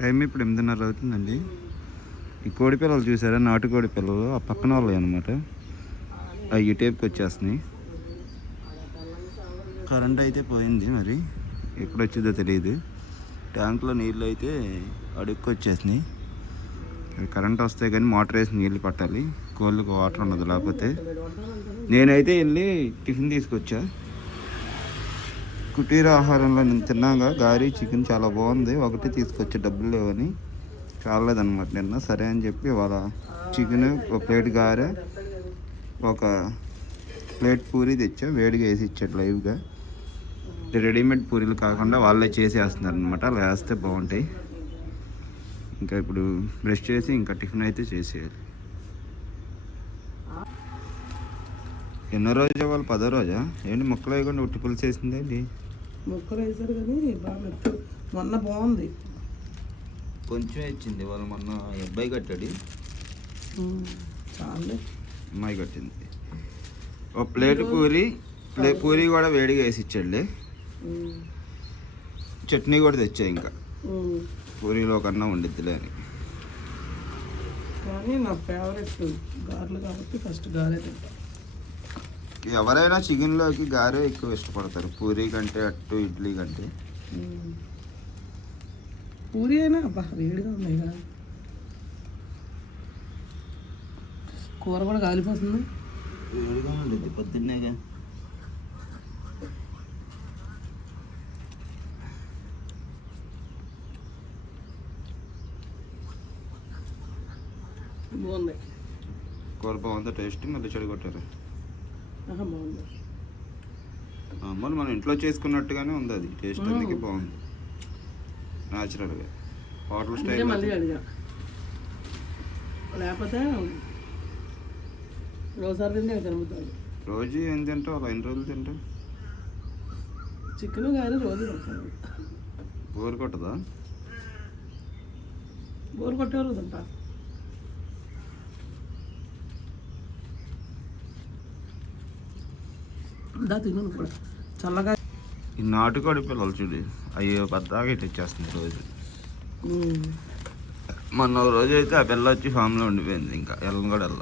Time ఇప్పుడు 8:30 అవుతుందండి. ఈ కోడి పిల్లలు చూసారా, నాటు కోడి పిల్లలు ఆ పక్కన వాళ్ళు అనమాట. అవి ఈ టైప్కి వచ్చేస్తున్నాయి. కరెంట్ అయితే పోయింది, మరి ఎప్పుడు వచ్చిందో తెలియదు. ట్యాంక్లో నీళ్ళు అయితే అడుక్కు వచ్చేసినాయి. కరెంట్ వస్తే కానీ మోటార్ వేసి నీళ్ళు పట్టాలి, కోళ్ళకు వాటర్ ఉండదు లేకపోతే. నేనైతే వెళ్ళి టిఫిన్ తీసుకొచ్చా. కుటీర ఆహారంలో నేను తిన్నాక గారి చికెన్ చాలా బాగుంది. ఒకటి తీసుకొచ్చా, డబ్బులు లేవని చాలలేదన్నమాట నిన్న. సరే అని చెప్పి ఇవాళ చికెన్, ఒక ప్లేట్ గారె, ఒక ప్లేట్ పూరి తెచ్చా. వేడిగా వేసి ఇచ్చాడు లైవ్గా. రెడీమేడ్ పూరీలు కాకుండా వాళ్ళే చేసేస్తున్నారు అనమాట. అలా వేస్తే బాగుంటాయి. ఇంకా ఇప్పుడు బ్రష్ చేసి ఇంకా టిఫిన్ అయితే చేసేయాలి. ఎన్నో రోజు వాళ్ళు 10వ రోజా ఏంటి? ముక్కలు వేయకుండా ఉట్టి పులుసు వేసింది ఏంటి? ముక్కలు వేసారు కానీ బాగా మొన్న బాగుంది. కొంచెం ఇచ్చింది వాళ్ళు. మొన్న అబ్బాయి కట్టాడు, చాలే అమ్మాయి కట్టింది. ఒక ప్లేట్ పూరి, పూరి కూడా వేడిగా వేసి ఇచ్చాడులే. చట్నీ కూడా తెచ్చా, ఇంకా పూరీలో కన్నా ఉండిద్దిలే అని. కానీ నా ఫేవరెట్ గారెలు కాబట్టి ఫస్ట్ గారె తింటా. ఎవరైనా చికెన్లోకి గారె ఎక్కువ ఇష్టపడతారు, పూరి కంటే, అట్టు ఇడ్లీ కంటే. పూరి అయినా అబ్బా వేడిగా ఉన్నాయి కదా, కూర కూడా కాలిపోతుంది. వేడిగా ఉండిద్ది పొద్దున్నేగా. బాగుంది కూర, బాగుందా టేస్ట్? మళ్ళీ చెడగొట్టారు. బాగుంది. మళ్ళీ మనం ఇంట్లో చేసుకున్నట్టుగానే ఉంది అది టేస్ట్, అందుకే బాగుంది న్యాచురల్గా. హోటల్ స్టైల్ మళ్ళీ అడిగా, లేకపోతే రోజుసారి తింటే తిరుగుతుంది. రోజు ఏం తింటావు? అలా ఎన్ని రోజులు తింటావు? చికెన్ కానీ రోజు బోర్ కొట్టదా? బోర్ కొట్టేవారు తింటా. తిను కూడా చల్లగా. ఈ నాటుకోడి పిల్లలు చూడు, అయ్యో పెద్దగా ఇటు వచ్చేస్తుంది రోజు. మొన్న రోజు అయితే ఆ పిల్ల వచ్చి ఫామ్లో ఉండిపోయింది. ఇంకా వెళ్ళను కూడా వెళ్ళ.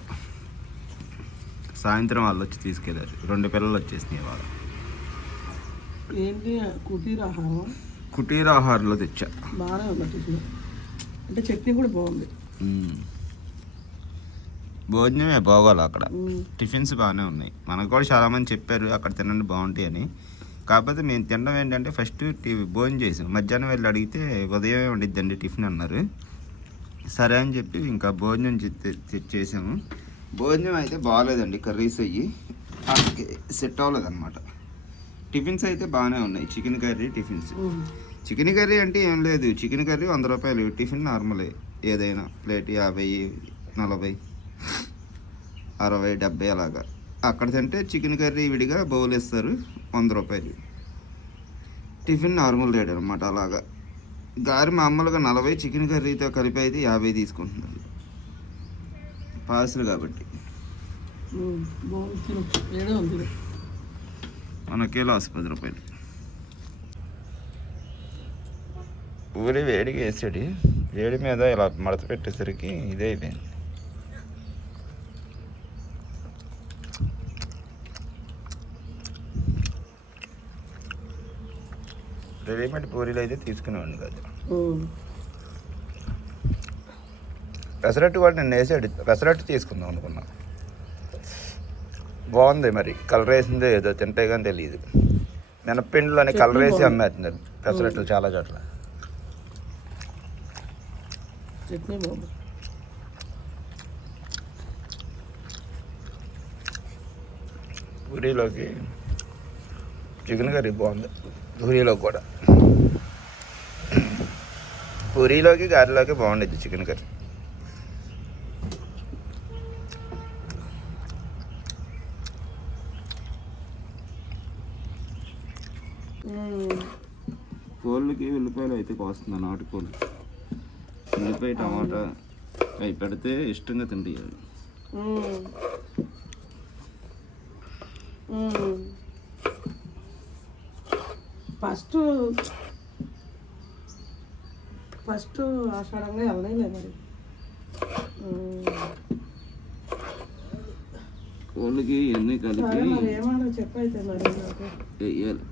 సాయంత్రం వాళ్ళు వచ్చి తీసుకెళ్ళారు. 2 పిల్లలు వచ్చేసినాయి ఇవాళ. ఏంటి కుటీర ఆహారం? కుటీర ఆహారంలో తెచ్చా. బాగానే ఉంది టిఫిన్, అంటే చట్నీ కూడా బాగుంది. భోజనమే బాగోవాలి అక్కడ. టిఫిన్స్ బాగానే ఉన్నాయి. మనకు కూడా చాలామంది చెప్పారు అక్కడ తినండి బాగుంటాయి అని. కాకపోతే మేము తినడం ఏంటంటే ఫస్ట్ భోజనం చేసాం. మధ్యాహ్నం వెళ్ళి అడిగితే ఉదయమే ఉండిద్దండి టిఫిన్ అన్నారు. సరే అని చెప్పి ఇంకా భోజనం చేసాము. భోజనం అయితే బాగాలేదండి, కర్రీస్ అయ్యి సెట్ అవ్వలేదు అనమాట. టిఫిన్స్ అయితే బాగానే ఉన్నాయి. Chicken curry tiffins. Chicken curry అంటే ఏం లేదు, చికెన్ కర్రీ 100 రూపాయలు. టిఫిన్ నార్మలే, ఏదైనా ప్లేట్ 50, 40, 60, 70 అలాగా. అక్కడ తింటే చికెన్ కర్రీ విడిగా బౌల్ ఇస్తారు, 100 రూపాయలు. టిఫిన్ నార్మల్ రేట్ అనమాట. అలాగా గారి మామూలుగా 40, చికెన్ కర్రీతో కలిపి అయితే 50 తీసుకుంటున్నారు పార్సల్ కాబట్టి. మనకే లాస్ 10 రూపాయలు. పూరి వేడిగా వేసాడు, వేడి మీద ఇలా మడత పెట్టేసరికి ఇదే అయిపోయింది. రెడీమేడ్ పూరీలు అయితే తీసుకునేవాడిని కాదు. పెసరట్టు కూడా నేను వేసాడు, పెసరట్టు తీసుకుందాం అనుకున్నా. బాగుంది, మరి కలర్ వేసిందో ఏదో తింటే కానీ తెలియదు. మినప్పిండిలోని కలర్ వేసి అమ్మేస్తున్నారు పెసరట్లు చాలా చోట్ల. పూరీలోకి చికెన్ కర్రీ బాగుంది. పూరీలోకి కూడా, పూరీలోకి గారెలోకి బాగుండేది చికెన్ కర్రీ. కోళ్ళకి ఉల్లిపాయలు అయితే కోస్తుంది, నాటుకోళ్ళు. ఉల్లిపాయ టమాటా అవి పెడితే ఇష్టంగా తింటాయి. ఫస్ట్ ఫస్ట్ ఆషాఢంగా వెళ్ళలే మరి. కోళ్ళకి ఇవన్నీ కలిపి మరి ఏమన్నా చెప్పైతే మరి నాకు వేయాలి.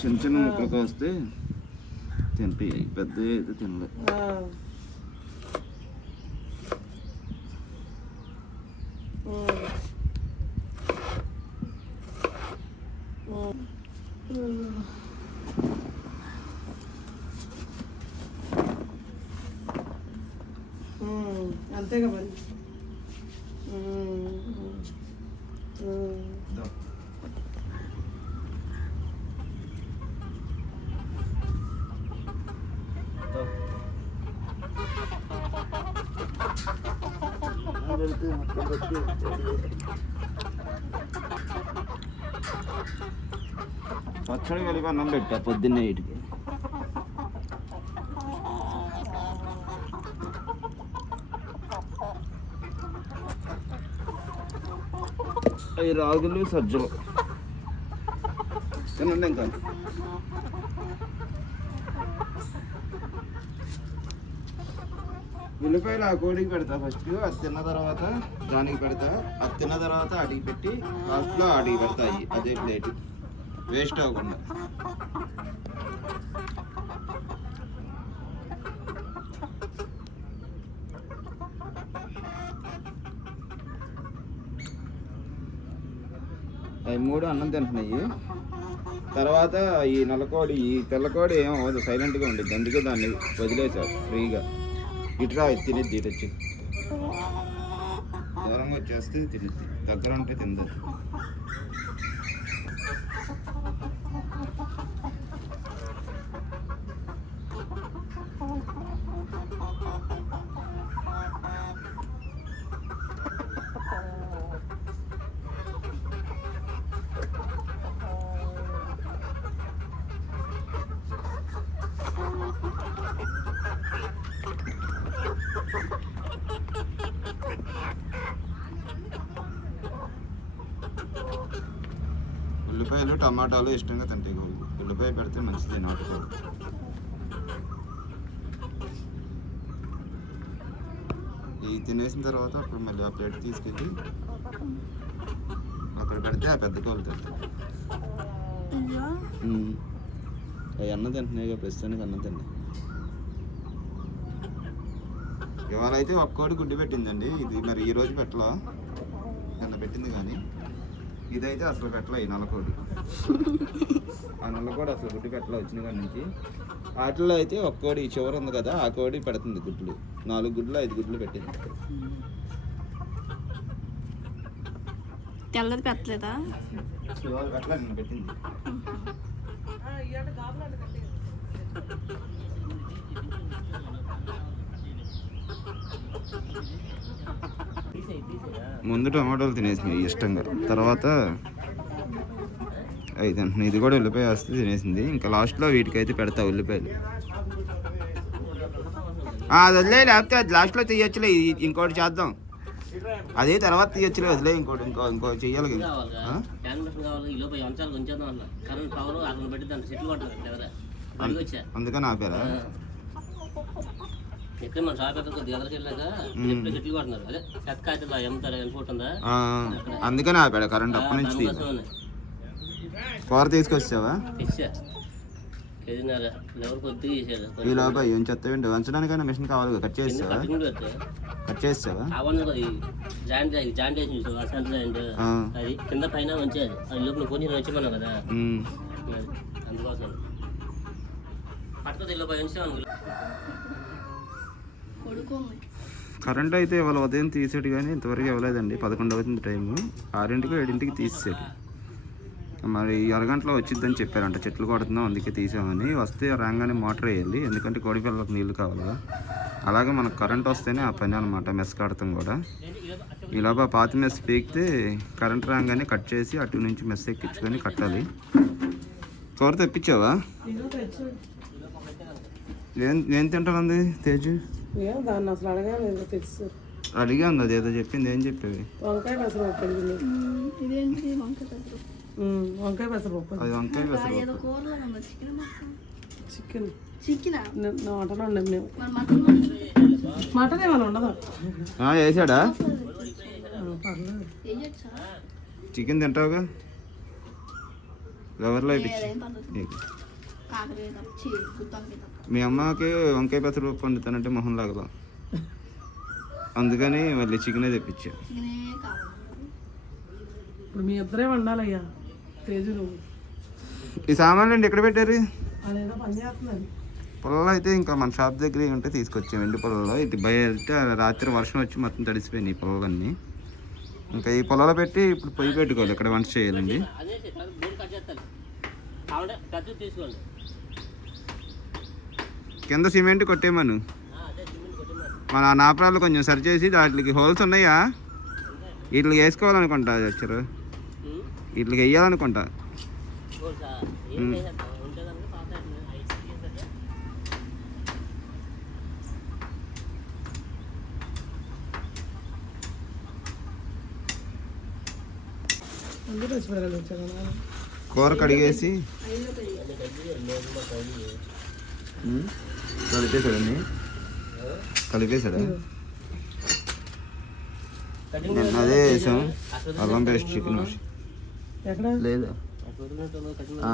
చిన్న చిన్న ముక్కలు వస్తే తింటాయి, పెద్ద అయితే తినలే. అంతేగా మరి. పచ్చడి కలిపి అన్నం పెట్టా పొద్దున్నే ఇటుకి. అవి రాగులు సజ్జలు తినండి. ఇంకా ఉల్లిపాయలు ఆ కోడికి పెడతా ఫస్ట్, అది తిన్న తర్వాత దానికి పెడతా, అది తిన్న తర్వాత అడిగి పెట్టి లాస్ట్లో అడిగి పెడతాయి. అదే ప్లేట్ వేస్ట్ అవ్వకుండా. అవి మూడు అన్నం తింటున్నాయి. తర్వాత ఈ నల్లకోడి, ఈ తెల్లకోడి ఏమో అవ్వదు, సైలెంట్గా ఉండిద్ది. అందుకే దాన్ని వదిలేసారు ఫ్రీగా. ఇటురా తినేద్ది, ఇటు వచ్చి దూరంగా వచ్చేస్తే తినేద్ది, దగ్గర ఉంటే తింది. ఉల్లిపాయలు టమాటాలు ఇష్టంగా తింటాయి. ఉల్లిపాయ పెడితే మంచిది నాటుకోడు. ఇవి తినేసిన తర్వాత అప్పుడు మళ్ళీ ఆ ప్లేట్ తీసుకెళ్ళి అక్కడ పెడితే ఆ పెద్ద కోళ్ళు తింటాయి. అవి అన్నం తింటున్నాయి, ప్రస్తుతానికి అన్నం తిన్నాయి. ఇవాళ అయితే ఒక్కోటి గుడ్డు పెట్టిందండి. ఇది మరి ఈ రోజు పెట్టలా, కింద పెట్టింది. కానీ ఇదైతే అసలు పెట్టలే. ఈ నల్లకోడి, ఆ నల్లకోడి అసలు గుడ్డు పెట్టలే వచ్చిన కాడి నుంచి. వాటిల్లో అయితే ఒక్కోడి చివరి ఉంది కదా, ఆ కోడి పెడుతుంది గుడ్లు. 4 గుడ్లు 5 గుడ్లు పెట్టింది. తెల్లది పెట్టలేదా? ఇవాళ పెట్టలే, నిన్న పెట్టింది. ముందు టమాటోలు తినేసినాయి ఇష్టంగా, తర్వాత అయితే ఇది కూడా ఉల్లిపాయ వస్తే తినేసింది. ఇంకా లాస్ట్లో వీటికైతే పెడతా ఉల్లిపాయలు. అది వదిలే, లేకపోతే అది లాస్ట్లో తీయచ్చులే. ఇంకోటి చేద్దాం, అదే తర్వాత తీయచ్చులే. వదిలే, ఇంకో చెయ్యాలి. అందుకని ఆపారా? అందుకని ఆపాడు కరెంట్. అప్పటి నుంచి కూర తీసుకొచ్చావా? ఈ లోపల ఏం చెత్త వంచడానికైనా మిషన్ కావాలి. కట్ చేస్తావా? కట్ చేస్తావా? కరెంట్ అయితే ఇవాళ ఉదయం తీసాడు, కానీ ఇంతవరకు ఇవ్వలేదండి. 11 అవుతుంది టైము. 6ంటికి 7ంటికి తీసాడు. మరి అరగంటలో వచ్చిద్దని చెప్పారంట. చెట్లు కొడుతున్నాం అందుకే తీసామని. వస్తే రాగానే మోటార్ వేయాలి, ఎందుకంటే కోడి పిల్లలకు నీళ్ళు కావాలి. అలాగే మనకు కరెంట్ వస్తేనే ఆ పని అనమాట. మెస్ కడతాం కూడా. ఇలాగా పాత మెస్ పీకితే కరెంట్ రాగానే కట్ చేసి అటు నుంచి మెస్ ఎక్కించుకొని కట్టాలి. కూర తెప్పించావా? ఏం తింటానంది తేజు? దాన్ని అసలు అడగాలి, తెలుసు. అడిగాను అదేదో చెప్పింది, ఏం చెప్పేవి? వంకాయ పెసరపప్పు అడిగింది. ఇదేంటి వంకాయ పెసరు వంకాయ పెసరపప్పు అది వంకాయ ఏదో పెసరపప్పు. కూరలో ఉంది చికెన్ మొత్తం చికెన్ చికెనా మటన్ ఉండండి మేము. మరి మటన్ మటన్ ఏమైనా ఉండదు. వేసాడా? పర్లేదు. వేయచ్చా చికెన్ తింటావుగా, ఎవరిలో అయిపోయి. ఏదేం పద్ధతి కాకరే తప్ప గుత్తంకి తప్ప మీ అమ్మకి వంకాయ పెసరపప్పు వండుతానంటే మొహం లాగలా, అందుకని మళ్ళీ చికెనే తెప్పించా. చికెనే కావాలి ఇప్పుడు మీ ఇద్దరే వండాలయ్యా. తేజు నువ్వు ఈ సామాన్లు అండి ఎక్కడ పెట్టారు? అదేదో పని చేస్తున్నది. పొలాలు అయితే ఇంకా మన షాప్ దగ్గర ఉంటే తీసుకొచ్చాం, ఎండి పొలాల్లో. ఇటు బయట రాత్రి వర్షం వచ్చి మొత్తం తడిసిపోయినాయి ఈ పొలాలన్నీ. ఇంకా ఈ పొలాలు పెట్టి ఇప్పుడు పొయ్యి పెట్టుకోవాలి, ఇక్కడ వంట చేయాలండి. కింద సిమెంట్ కొట్టేమను, మన నాపరాలు కొంచెం సరి చేసి వాటికి హోల్స్ ఉన్నాయా, వీటికి వేసుకోవాలనుకుంటా. వచ్చారు వీటికి వేయాలనుకుంటా. అందరూ పచ్చిమిరకాయలు వచ్చాను. కూర కడిగేసి కలిపేశాడండి, కలిపేశాడా? నేను అదే వేసాం, అల్లం పేస్ట్, చికెన్ ఎక్కడ లేదా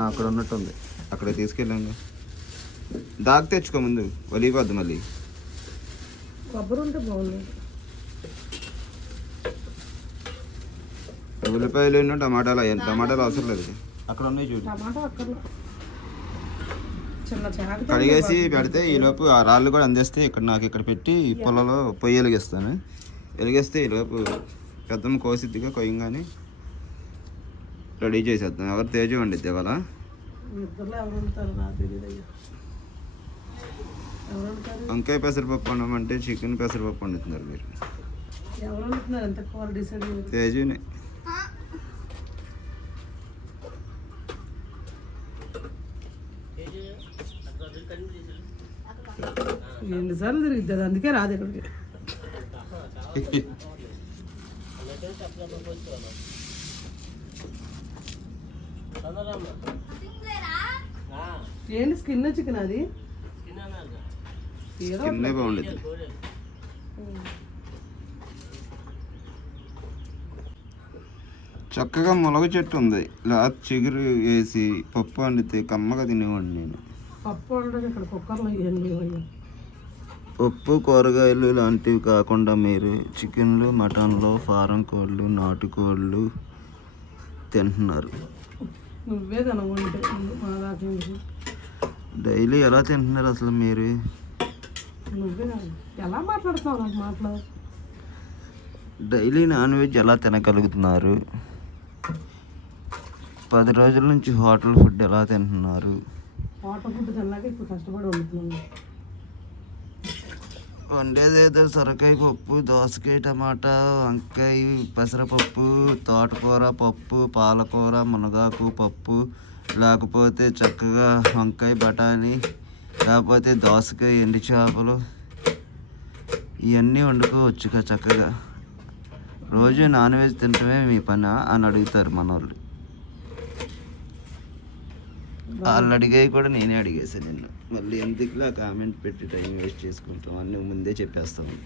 అక్కడ ఉన్నట్టుంది, అక్కడ తీసుకెళ్ళాము. దాకా తెచ్చుకో ముందు, వలిపోద్ది మళ్ళీ. కొబ్బరి ఉంటే బాగుంది. ఉల్లిపాయలు ఎన్నో టమాటాలు అయ్యాను, టమాటాలు అవసరం లేదు, అక్కడ ఉన్నాయి చూడు. టమాటా అక్కడ చిన్న చాకు కడిగేసి పెడితే ఈలోపు ఆ రాళ్ళు కూడా అందేస్తే ఇక్కడ నాకు ఇక్కడ పెట్టి పొలంలో పొయ్యి వెలిగిస్తాను. వెలిగిస్తే ఈలోపు పెద్దమ్మ కోసిద్దిగా కొయ్యంగానే రెడీ చేసేద్దాం. ఎవరు తేజ వండిద్ది ఇవాళ. ఇద్దరులో ఎవరు ఉంటారు నాకు తెలియదు అయ్యా. ఎవరు ఉంటారు? వంకాయ పెసరపప్పు వండమంటే చికెన్ పెసరపప్పు వండుతున్నారు మీరు. ఎవరు ఉంటున్నారు? ఎంత కూర డిసైడ్ అయ్యారు? తేజునే. ఎన్నిసార్లు తిరుగుతుంది, అందుకే రాదు ఇక్కడికి. ఏంటి స్కిన్ చికెన్ అది? ఏదో చిన్నే బాగుండేది. చక్కగా ములగ చెట్టు ఉంది, ఇలా చిగురు వేసి పప్పు వండితే కమ్మగా తినేవాడిని నేను. పప్పు వండడం ఇక్కడ కుక్కర్లో ఇవన్నీ అయ్యా. పప్పు కూరగాయలు లాంటివి కాకుండా మీరు చికెన్లు, మటన్లు, ఫారం కోళ్ళు, నాటుకోళ్ళు తింటున్నారు. నువ్వే కనుగొంటే మా దాకా డైలీ ఎలా తింటున్నారు అసలు మీరు? నువ్వే ఎలా మాట్లాడుతున్నావు నాకు మాట్లాడు. డైలీ నాన్ వెజ్ ఎలా తినగలుగుతున్నారు? 10 రోజుల నుంచి హోటల్ ఫుడ్ ఎలా తింటున్నారు? హోటల్ ఫుడ్ తిన్నాక ఇప్పుడు కష్టపడి వండుతున్నాను. వండేదేదో సొరకాయ పప్పు, దోసకాయ టమాటా, వంకాయ పెసరపప్పు, తోటకూర పప్పు, పాలకూర, మునగాకు పప్పు, లేకపోతే చక్కగా వంకాయ బఠానీ, లేకపోతే దోసకాయ ఎండు చేపలు, ఇవన్నీ వండుకోవచ్చుగా చక్కగా. రోజు నాన్ వెజ్ తింటమే మీ పని అని అడుగుతారు మనోళ్ళు. వాళ్ళు అడిగాయి కూడా నేనే అడిగేసాను నిన్ను. మళ్ళీ ఎందుకులా కామెంట్ పెట్టి టైం వేస్ట్ చేసుకుంటాం అని ముందే చెప్పేస్తాను.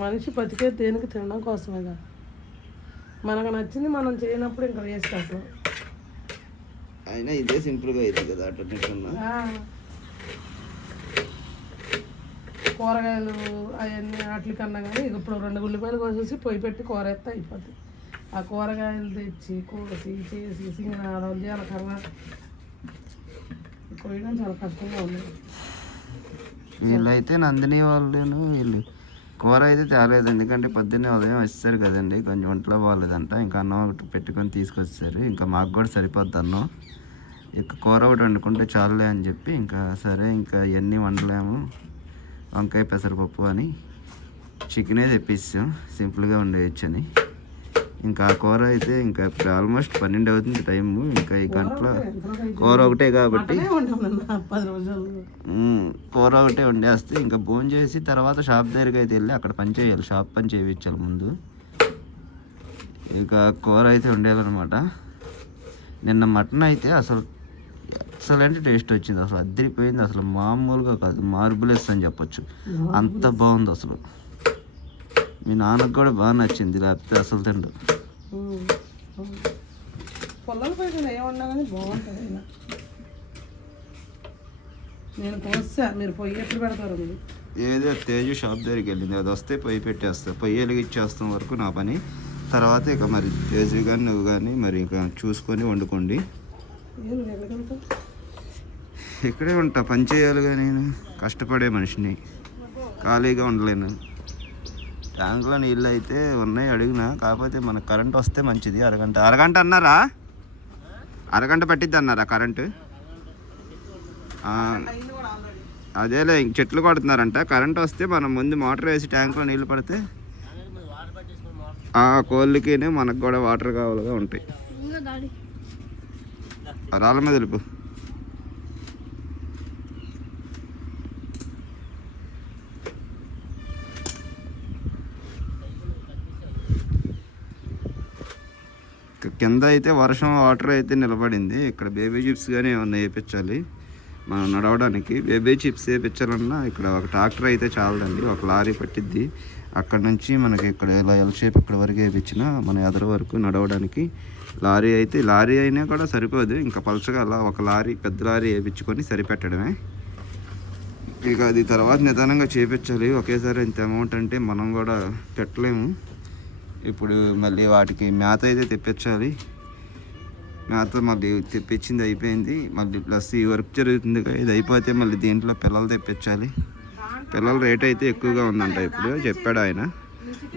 మనిషి బతికే దేనికి తినడం కోసమేగా. మనకు నచ్చింది మనం చేయనప్పుడు ఇంకా వేస్ట్ అసలు. అయినా ఇదే సింపుల్గా అవుతుంది కదా అట్లా. కూరగాయలు అవన్నీ వాటి కన్నా కానీ ఇప్పుడు 2 ఉల్లిపాయలు కోసేసి పొయ్యి పెట్టి కూర వేస్తే అయిపోద్ది. ఆ కూరగాయలు తెచ్చి కోసి చేసి సింగనాదం జీలకర్ర కోయడం చాలా కష్టంగా ఉంది. వీళ్ళైతే నందిని వాళ్ళను వీళ్ళు కూర అయితే తేలేదు, ఎందుకంటే పొద్దున్నే ఉదయం వచ్చేసారు కదండి, కొంచెం ఒంట్లో బాగాలేదంట. ఇంకా అన్నం ఒకటి పెట్టుకొని తీసుకొచ్చారు, ఇంకా మాకు కూడా సరిపోద్ది అన్నం. ఇక కూర ఒకటి వండుకుంటే చాలులే అని చెప్పి ఇంకా సరే ఇంకా ఇవన్నీ వండలేము, వంకాయ పెసరపప్పు అని చికెనే తెప్పించాం, సింపుల్గా వండేయచ్చు అని. ఇంకా ఆ కూర అయితే ఇంకా ఇప్పుడు ఆల్మోస్ట్ 12 అవుతుంది టైము. ఇంకా ఈ గంటల కూర ఒకటే కాబట్టి మటనే వండామన్న 10 రోజులు. కూర ఒకటే వండేస్తే ఇంకా భోజనం చేసి తర్వాత షాప్ దగ్గరికి అయితే వెళ్ళి అక్కడ పని చేయాలి, షాప్ పని చేయించాలి ముందు. ఇక కూర అయితే వండేయాలన్నమాట. నిన్న మటన్ అయితే అసలు ఎక్సలెంట్ టేస్ట్ వచ్చింది, అసలు అద్దరిపోయింది, అసలు మామూలుగా కాదు, మార్బులెస్ అని చెప్పొచ్చు, అంత బాగుంది అసలు. మీ నాన్నకు కూడా బాగా నచ్చింది, లేకపోతే అసలు తిండు. పొలాల పైన ఏమన్నా కానీ బాగుంటుంది. అయినా నేను కోసా, మీరు పొయ్యి ఎప్పుడు పెడతారు? మీరు ఏదో తేజు షాప్ దగ్గరికి వెళ్ళింది, అది వస్తే పొయ్యి పెట్టేస్తా, పొయ్యి వెలిగిచ్చేస్తాం వరకు నా పని. తర్వాత ఇక మరి తేజు కానీ నువ్వు కానీ మరి ఇక చూసుకొని వండుకోండి. ఇక్కడే ఉంటా, పని చేయాలిగా, నేను కష్టపడే మనిషిని, ఖాళీగా ఉండలేను. ట్యాంక్లో నీళ్ళు అయితే ఉన్నాయి అడిగినా, కాకపోతే మనకు కరెంట్ వస్తే మంచిది. అరగంట అన్నారా? అరగంట పట్టిద్ది అన్నారా కరెంటు? అదేలే, ఇంక చెట్లు కొడుతున్నారంట. కరెంట్ వస్తే మనం ముందు మోటార్ వేసి ట్యాంక్లో నీళ్ళు పడితే ఆ కోళ్ళకి మనకు కూడా వాటర్ కావాలిగా ఉంటాయి. రాళ్ళ మీద వెళ్ళిపో. కింద అయితే వర్షం వాటర్ అయితే నిలబడింది. ఇక్కడ బేబీ చిప్స్ కానీ ఏమన్నా వేయించాలి మనం నడవడానికి. బేబీ చిప్స్ వేయించాలన్నా ఇక్కడ ఒక ట్రాక్టర్ అయితే చాలదండి, ఒక లారీ పట్టిద్ది. అక్కడ నుంచి మనకి ఇక్కడ ఇలా ఎల్ షేప్ ఇక్కడ వరకు వేయించినా మన ఎదర వరకు నడవడానికి లారీ అయినా కూడా సరిపోదు, ఇంకా పలచగా అలా ఒక లారీ, పెద్ద లారీ వేయించుకొని సరిపెట్టడమే. ఇక అది తర్వాత నిదానంగా చేయించాలి. ఒకేసారి ఇంత అమౌంట్ అంటే మనం కూడా పెట్టలేము. ఇప్పుడు మళ్ళీ వాటికి మేత అయితే తెప్పించాలి. మేత మళ్ళీ తెప్పించింది అయిపోయింది, మళ్ళీ ప్లస్ ఈ వర్క్ జరుగుతుంది కదా, ఇది అయిపోతే మళ్ళీ దీంట్లో పిల్లలు తెప్పించాలి. పిల్లల రేట్ అయితే ఎక్కువగా ఉందంట, ఇప్పుడు చెప్పాడు ఆయన.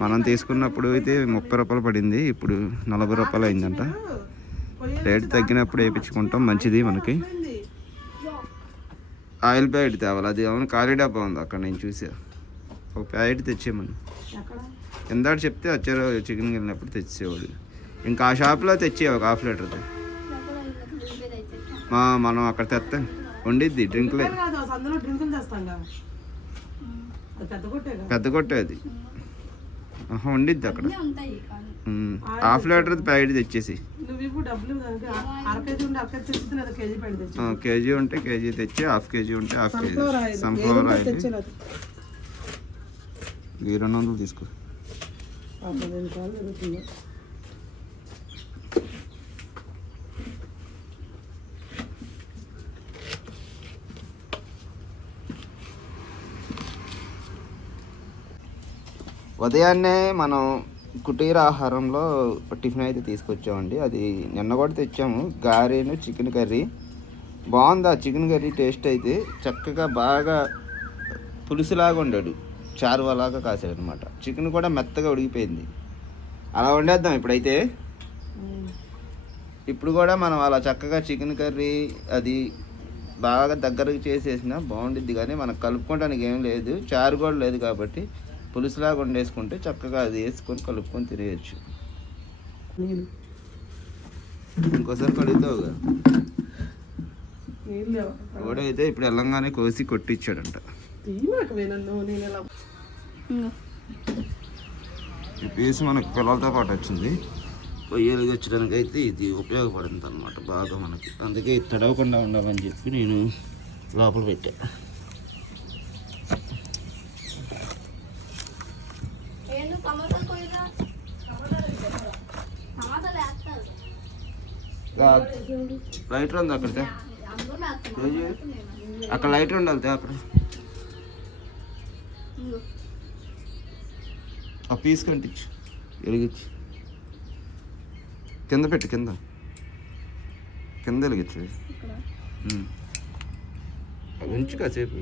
మనం తీసుకున్నప్పుడు అయితే 30 రూపాయలు పడింది, ఇప్పుడు 40 రూపాయలు అయిందంట. రేటు తగ్గినప్పుడు వేయించుకుంటాం, మంచిది మనకి. ఆయిల్ ప్యాకెట్ తేవాలి, అది ఏమైనా ఖాళీ డబ్బా ఉంది అక్కడ, నేను చూసా. ఒక ప్యాకెట్ తెచ్చేయమని ఎందాడు చెప్తే వచ్చారు, చికెన్కి వెళ్ళినప్పుడు తెచ్చేవాడు. ఇంకా ఆ షాప్లో తెచ్చే ఒక ½ లీటర్ది మనం అక్కడ తెస్తాం, వండిద్ది డ్రింక్లే, పెద్ద కొట్టేది వండిద్ది అక్కడ. ½ లీటర్ది ప్యాకెట్ తెచ్చేసి, కేజీ ఉంటే కేజీ తెచ్చి, ½ కేజీ ఉంటే ½ కేజీ. సన్ఫ్లవర్ ఆయిల్ 200 తీసుకో. ఉదయాన్నే మనం కుటీర ఆహారంలో టిఫిన్ అయితే తీసుకొచ్చామండి. అది నిన్న కూడా తెచ్చాము, గారెను చికెన్ కర్రీ. బాగుంది ఆ చికెన్ కర్రీ, టేస్ట్ అయితే చక్కగా బాగా పులుసులాగా వండాడు, చారువలాగా కాసాడు అనమాట. చికెన్ కూడా మెత్తగా ఉడికిపోయింది. అలా వండేద్దాం ఇప్పుడైతే. ఇప్పుడు కూడా మనం అలా చక్కగా చికెన్ కర్రీ అది బాగా దగ్గరకు చేసేసినా బాగుండిద్ది, కానీ మనకు కలుపుకోవడానికి ఏం లేదు, చారు కూడా లేదు కాబట్టి పులుసులాగా వండేసుకుంటే చక్కగా అది వేసుకొని కలుపుకొని తినేయచ్చు. ఇంకోసారి కడుగుతావుగా. వాడైతే ఇప్పుడు వెళ్ళంగానే కోసి కొట్టించాడంట. ఈ పీస్ మనకు పిల్లలతో పాటు వచ్చింది, పొయ్యలు తెచ్చడానికి అయితే ఇది ఉపయోగపడింది అనమాట బాగా మనకి. అందుకే తడవకుండా ఉండాలని చెప్పి నేను లోపల పెట్టా. లైటర్ ఉంది అక్కడ, అక్కడ లైటర్ ఉండాలి అక్కడ. ఆ పీస్ కంటించు, వెలిగించు, కింద పెట్టు, కింద వెలిగించు. ఉంచు కాసేపు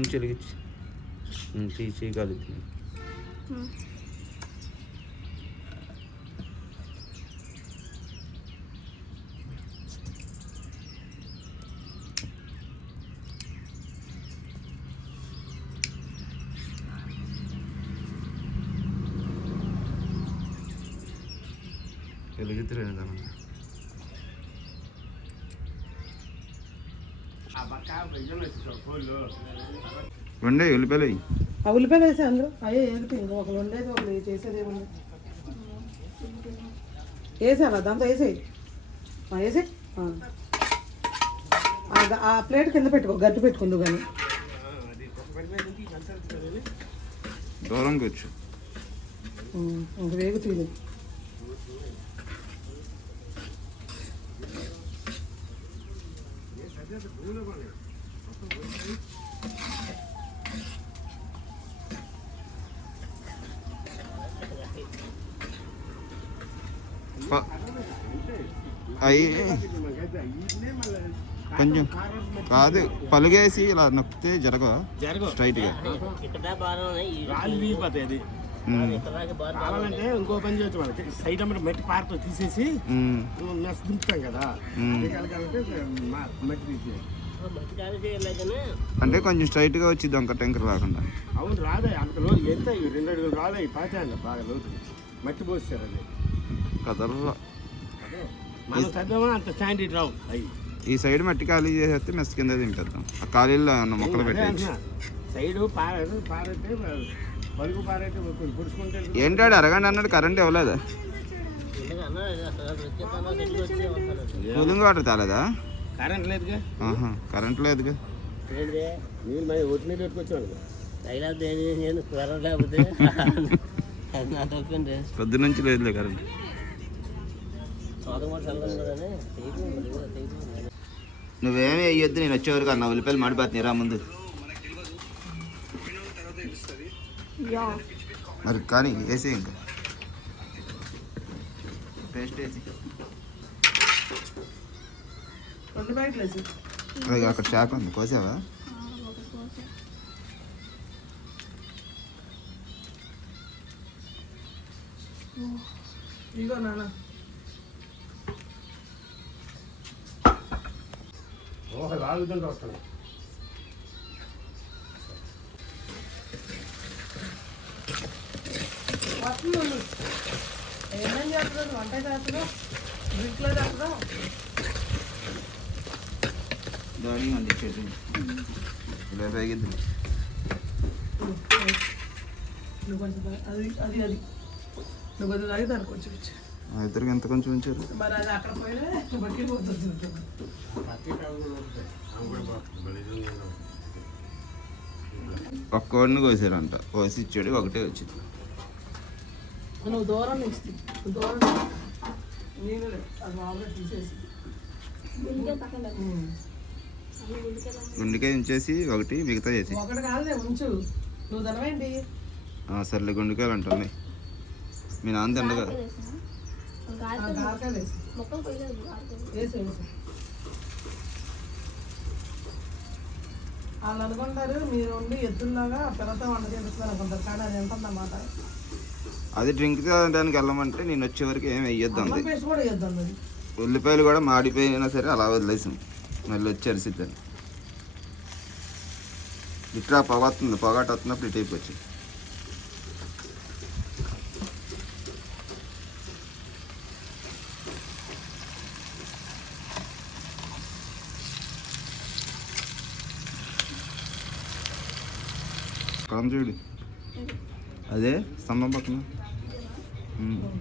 ఉంచి వెలిగించు, తీసి కలుగుతుంది. వెలుగుతులేదు వండే ఉల్లిపాయలు అయ్యి ఆ ఉల్లిపాయలు వేసి అందులో అయ్యే ఏది ఒకరు వండేది ఒకరు చేసేది ఏముంది వేసాను దాంతో వేసేయి వేసి ఆ ప్లేట్ కింద పెట్టుకో గట్టి పెట్టుకుందు కానీ దూరం కూర్చో ఇంక వేగుతుంది అవి కొంచెం కాదు పలుగేసి ఇలా నొక్కితే జరగవా స్ట్రైట్గా కావాలంటే ఇంకో పని చేయొచ్చు వాళ్ళకి సైడ్ అమ్మటి మట్టి పారతో తీసేసి దింపుతాం కదా మట్టి తీసేసి అంటే కొంచెం స్ట్రైట్గా వచ్చి దొంక టెంకర్ రాకుండా అవును రాదా అంత లోతు ఎంత 2 అడుగులు రాదా పాతాను బాగా లోతు మట్టి పోస్తారు అది కదర్రా మనం చదివామా అంత స్టాండర్డ్ రావు అవి ఈ సైడ్ మట్టి ఖాళీ చేసేస్తే మెస్ కింద దింపేద్దాం ఆ ఖాళీలో ఉన్న మొక్కలు పెట్టేసి సైడ్ పారైతే పలుగు పారైతే పుడుచుకుంటే ఏంటాడు అరగంట అన్నాడు కరెంట్ ఇవ్వలేదా కూలింగ్ వాటర్ తాలేదా కరెంట్ లేదుగా కరెంట్ లేదుగా నీళ్ళు మరి ఒట్టి నీళ్ళు పెట్టుకొచ్చాను పొద్దు నుంచి లేదులే కరెంట్ నువ్వేమీ వేయొద్దు నేను వచ్చేవరకు అన్న ఉల్లిపాయలు మాడిపోతున్నాయి రా ముందు మరి కానీ వేసి ఇంకా పేస్ట్ వేసి అక్కడ చేప ఉంది కోసావా ఇగో నాన్న లాగుతుంటే వస్తాను ఏమేం చేస్తున్నావు వంట చేస్తున్నావు డ్రింక్లో చేస్తున్నావు దాడి అందించేది ఇలా వేగిద్దు నువ్వు కొంచెం అది అది అది నువ్వు కొంచెం తాగి దానికి కొంచెం ఇచ్చి ఇద్దరికి ఎంత కొంచెం ఉంచారు మరి అది అక్కడ పోయినా బట్టి పోతుంది ఒక్కోడిని కోసారంట కోసి ఇచ్చాడు ఒకటే వచ్చింది నువ్వు దూరం నుంచి దూరం నేను అది మామూలుగా తీసేసి గుండెకాయ ఉంచేసి ఒకటి మిగతా చేసి ఒకటి కాదులే ఉంచు నువ్వు తినవేంటి సర్లే గుండెకాయలు అంటుంది మీ నాన్న తిండగా కారకాయలు వేసి వేసి వేసి వాళ్ళు అనుకుంటారు మీరు ఉండి ఎద్దుల్లాగా పిల్లతో వంట చేపిస్తారు అనుకుంటారు కానీ అది ఎంత అన్నమాట అది డ్రింక్ తాగడానికి వెళ్ళమంటే నేను వచ్చేవరకు ఏం వేయొద్దు అంది పేస్ట్ కూడా వేయొద్దాం అది ఉల్లిపాయలు కూడా మాడిపోయినా సరే అలా వదిలేసాం మళ్ళీ వచ్చి అరిసిద్దాన్ని ఇట్లా పొగ వస్తుంది పొగాట వస్తున్నప్పుడు ఇటు అయిపోవచ్చు కలం చూడు అదే స్తంభం పక్కన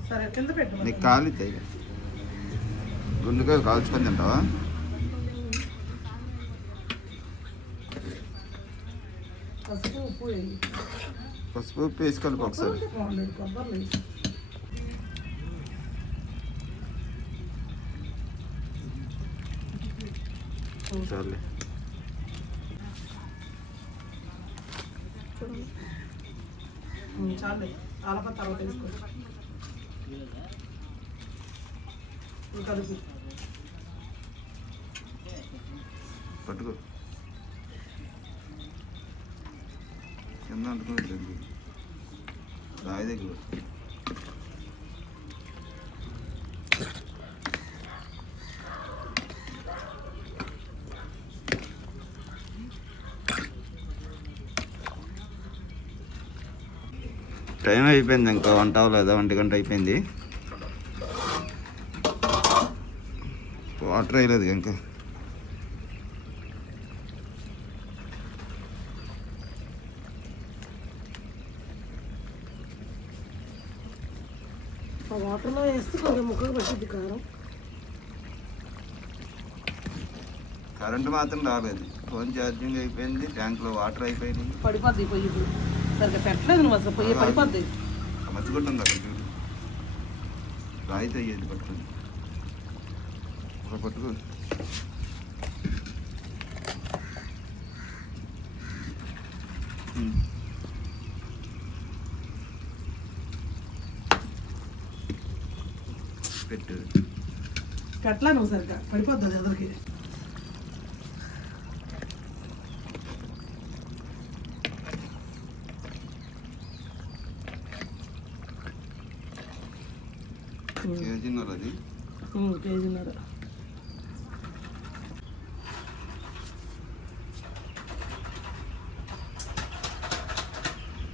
సరే కింద పెట్టు నీకు కాలిద్ది గుండెకాయలు కాల్చుకొని తింటావా పసుపు ఉప్పు వేయి పసుపు ఉప్పు వేసి కలిపి ఒకసారి బాగుండేది కొబ్బరి వేసి చాలే చాలే ఆలప తర్వాత వేసుకో కలిపి పట్టుకో కింద అంటుకోవట్లేదు రాయి దగ్గర టైం అయిపోయింది ఇంకా 1 అవ్వలేదా 1 గంట అయిపోయింది వాటర్ వేయలేదు ఇంకా. ఆ వాటర్లో వేస్తే కొంచెం ముక్కలు పట్టింది కారం. కరెంటు మాత్రం రాలేదు. ఫోన్ ఛార్జింగ్ అయిపోయింది, ట్యాంక్లో వాటర్ అయిపోయింది. పడిపోద్ది పొయ్యి ఇప్పుడు సరిగ్గా పెట్టలేదు నువ్వు అసలు, పొయ్యి పడిపోద్ది. మర్చిపోతుంది అక్కడ చూడు, రాయితే అయ్యేది పట్టుకుని పట్టుకో. పెట్టు పెట్టలా నువ్వు సరిగ్గా, పడిపోద్ది అది ఎదురుకి. కేజీన్నర అది. కేజీన్నర.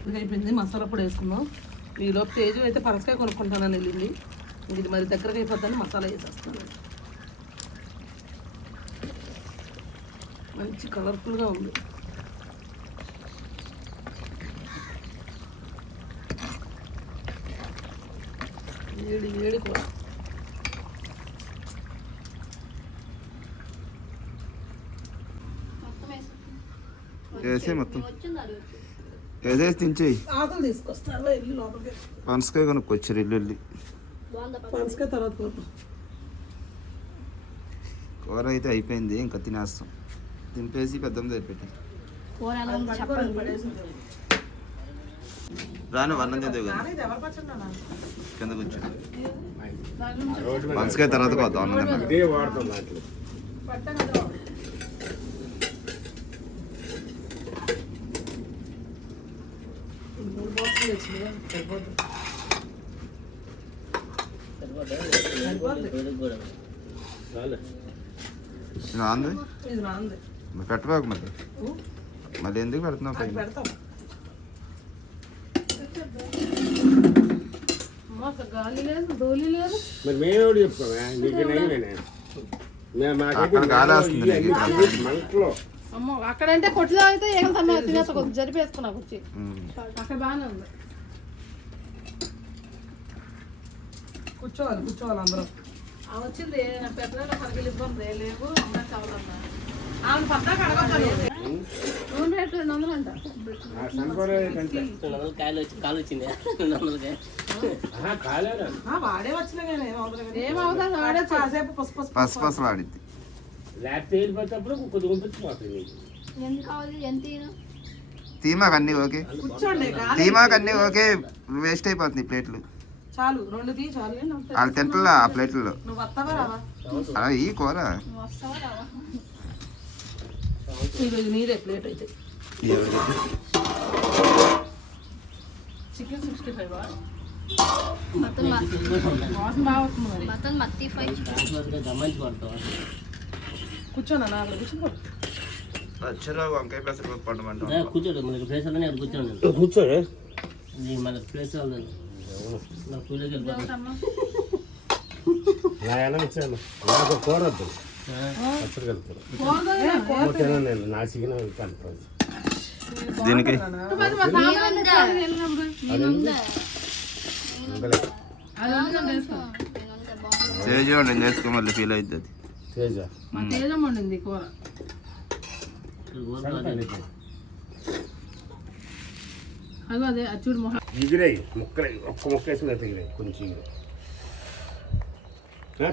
ఇది అయిపోయింది, మసాలా పొడి వేసుకుందాం. ఈలోపు తేజు అయితే పరసకాయ కొనుక్కుంటానని వెళ్ళింది. ఇది మరి దగ్గరకి అయిపోద్దని మసాలా వేసేస్తాను. మంచి కలర్ఫుల్గా ఉంది. ఏడి ఏడి కూర. మొత్తం వేసే మొత్తం వచ్చింది అది వేసేసి తించేయి. ఆకులు తీసుకొస్తాను వెళ్ళి లోపలికి. పనసకాయ కొనుక్కొచ్చారు ఇల్లు. పనసకాయ తర్వాత కూర. కూర అయితే అయిపోయింది, ఇంకా తినేస్తాం. తింపేసి పెద్దమ్మ పెట్టి కూర ఎలా ఉంది చెప్పండి. రాను అన్నం తిందేవు కదా, ఇది ఎవరు పచ్చడి కింద కూర్చో. రోడ్డు మీద పనసకాయ తర్వాత కొద్దాం అన్నం తిన్నాం. ఇదే వాడతాం దాంట్లో. మూడు బాక్సులు తెచ్చినాయి, సరిపోతుంది. రాంది ఇది రాంది. పెట్టబాకు మళ్ళీ. మళ్ళీ ఎందుకు పెడుతున్నావు అది పైన? పెడతాం. గాలి లేదు, ధూళి లేదు. మరి మేము చెప్తామే నీకు నయమేనే. మేము మాకైతే అక్కడ గాలి వస్తుంది ఇవన్నీ నీకు. తెలియదు మంటలో. అమ్మో అక్కడంటే కొట్లో అయితే ఏం తినేస్తా కొద్ది జరిపేసుకున్నా వచ్చి అక్కడ బాగానే ఉంది. కూర్చోవాలి అందరూ. వచ్చింది నా పెద్దలో పరగలు ఇబ్బంది లేవు అమ్మాయి కావాలన్నా ఆమె పద్దాక అడగద్దు. నూనె రేట్లు 200 అంట. ఆ సన్ఫ్లవర్ అంతే. కాలు వచ్చింది కాలేదా వాడే వచ్చినా కానీ ఏమవుతుంది వాడే కాసేపు పసుపు పసుపసలు ఆడిద్ది. లేకపోతే వెళ్ళిపోతేప్పుడు కొద్దిగా పంపించిపోతుంది నీకు. ఎంత కావాలి ఎంత ఈయన? తీమాకు అన్నీ ఓకే, కూర్చోండి. తీమాకు అన్నీ ఓకే. వేస్ట్ అయిపోతుంది ప్లేట్లు. చాలు 2 తీ చాలు. వాళ్ళు తింటలా ఆ ప్లేట్లలో. నువ్వు వస్తావా రావా? అలా ఈ కూర నువ్వు వస్తావా రావా? ఇది నీదే ప్లేట్ అయితే. చికెన్ 65. మటన్ వాసన బాగా వస్తుంది మరి. మటన్ మత్తి ఫ్రై చికెన్. గమనించి పడతాం. కూర్చోనా నా అక్కడ కూర్చో. అచ్చరా వంకాయ పెసర పండుమంటాం. కూర్చోడు మనకి ప్లేస్ అన్నీ అక్కడ కూర్చోండి. కూర్చోరే మనకి ప్లేస్ వాళ్ళని నా కూలకి వెళ్ళిపోతాం. నా ఎలా ఇచ్చాను నాకు కూరద్దు పచ్చడి కలుపుతాను నేను నా చికెన్ వెళ్తాను. దీనికి తేజ నేను చేసుకో, మళ్ళీ ఫీల్ అవుతుంది. తేజ మా తేజం వండింది కూర. అదో అదే అచ్చుడు మొహం. ఎగిరాయి ముక్కలై ఒక్క ముక్క వేసిన ఎగిరాయి కొంచెం ఎగిరాయి.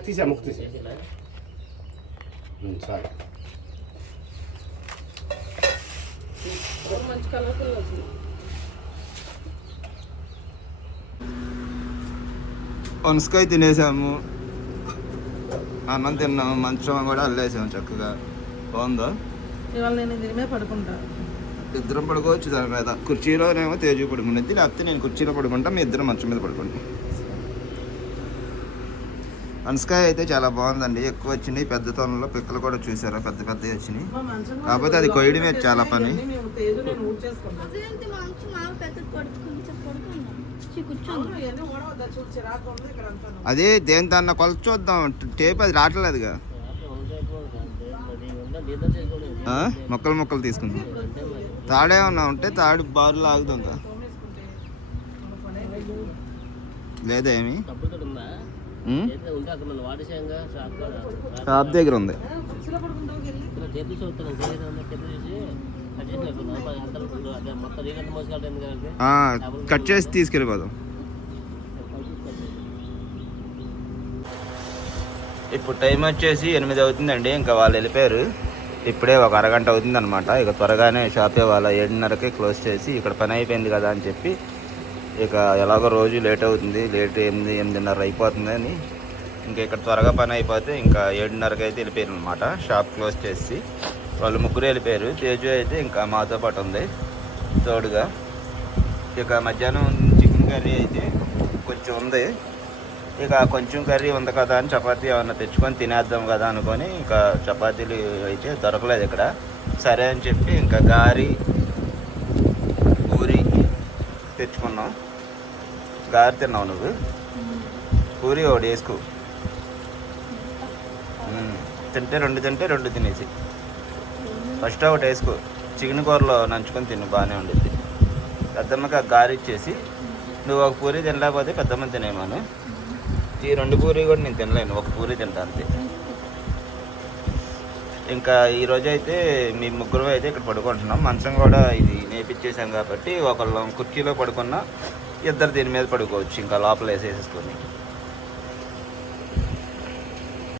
తీసా ముక్క తీసా చాలు. మంచి కలర్ఫుల్ వచ్చింది. పనసకాయ తినేసాము, అన్నం తిన్నాము, మంచం కూడా అల్లేసాము చక్కగా. బాగుందా? ఇవాళ నేను దీని మీద పడుకుంటా. ఇద్దరం పడుకోవచ్చు దాని మీద. కుర్చీలోనేమో తేజు పడుకునేది, లేకపోతే నేను కుర్చీలో పడుకుంటా, మీ ఇద్దరం మంచం మీద పడుకుంటాం. పనసకాయ అయితే చాలా బాగుందండి, ఎక్కువ వచ్చినాయి. పెద్ద తోనలో పిక్కలు కూడా చూసారా, పెద్ద పెద్దవి వచ్చినాయి. కాకపోతే అది కొయ్యడమే చాలా పని. మేము తేజు నేను ఊడ్ చేసుకుంటాం. అదేంటి మంచి మా పెద్ద పడుకుందాం కూర్చోండి. ఇవన్నీ ఓడవద్దా చూడు, చిరాకు ఉంది ఇక్కడ అంతా. అదే దేని దాన్ని కొలత చూద్దాం, టేప్ అది రావట్లేదుగా. దీంతో చేసుకోవడం మొక్కలు మొక్కలు తీసుకుందాం. అంటే మరి తాడేమన్నా ఉంటే తాడు బారులో ఆగుతుందా? లేదా ఏమి? తప్పుతో ఉందా అయితే ఉంటే అక్కడ మనం వాడేసాంగా షాప్ షాప్ దగ్గర ఉంది. చేతులు చూస్తాను చేతులు చేసి కట్ చేసినప్పుడు అంతలు అదే మొత్తం రీగంట మోసుకెళ్ళి ఎందుకంటే కట్ చేసి తీసుకెళ్ళిపోదాం. ఇప్పుడు టైం వచ్చేసి 8 అవుతుందండి. ఇంకా వాళ్ళు వెళ్ళిపోయారు. ఇప్పుడే ఒక అరగంట అవుతుంది అనమాట. ఇక త్వరగానే షాపే వాళ్ళ 7:30కే క్లోజ్ చేసి ఇక్కడ పని అయిపోయింది కదా అని చెప్పి ఇక ఎలాగో రోజు లేట్ అవుతుంది, లేట్ 8:30 అయిపోతుంది అని ఇంకా ఇక్కడ త్వరగా పని అయిపోతే ఇంకా 7:30కి అయితే వెళ్ళిపోయారు అనమాట. షాప్ క్లోజ్ చేసి వాళ్ళు ముగ్గురు వెళ్ళిపోయారు. తేజు అయితే ఇంకా మాతో పాటు ఉంది తోడుగా. ఇక మధ్యాహ్నం చికెన్ కర్రీ అయితే కొంచెం ఉంది. ఇక కొంచెం కర్రీ ఉంది కదా అని చపాతీ ఏమన్నా తెచ్చుకొని తినేద్దాం కదా అనుకొని ఇంకా చపాతీలు అయితే దొరకలేదు ఇక్కడ. సరే అని చెప్పి ఇంకా గారి పూరి తెచ్చుకున్నాం. గారి తిన్నావు నువ్వు? పూరి ఒకటి వేసుకో. తింటే రెండు తినేసి ఫస్ట్ ఒకటి వేసుకో. చికెన్ కూరలో నంచుకొని తిను, బాగానే ఉండిద్ది. పెద్దమ్మకి ఆ గారి ఇచ్చేసి నువ్వు ఒక పూరి తినలేకపోతే పెద్దమ్మ తినేమాను. ఈ 2 పూరి కూడా నేను తినలేను, ఒక పూరి తింటా అంతే. ఇంకా ఈరోజు అయితే మీ ముగ్గురు అయితే ఇక్కడ పడుకుంటున్నాం. మంచం కూడా ఇది నేర్పించేసాం కాబట్టి ఒకళ్ళం కుర్చీలో పడుకున్నా, ఇద్దరు దీని మీద పడుకోవచ్చు ఇంకా లోపల వేసేసుకొని.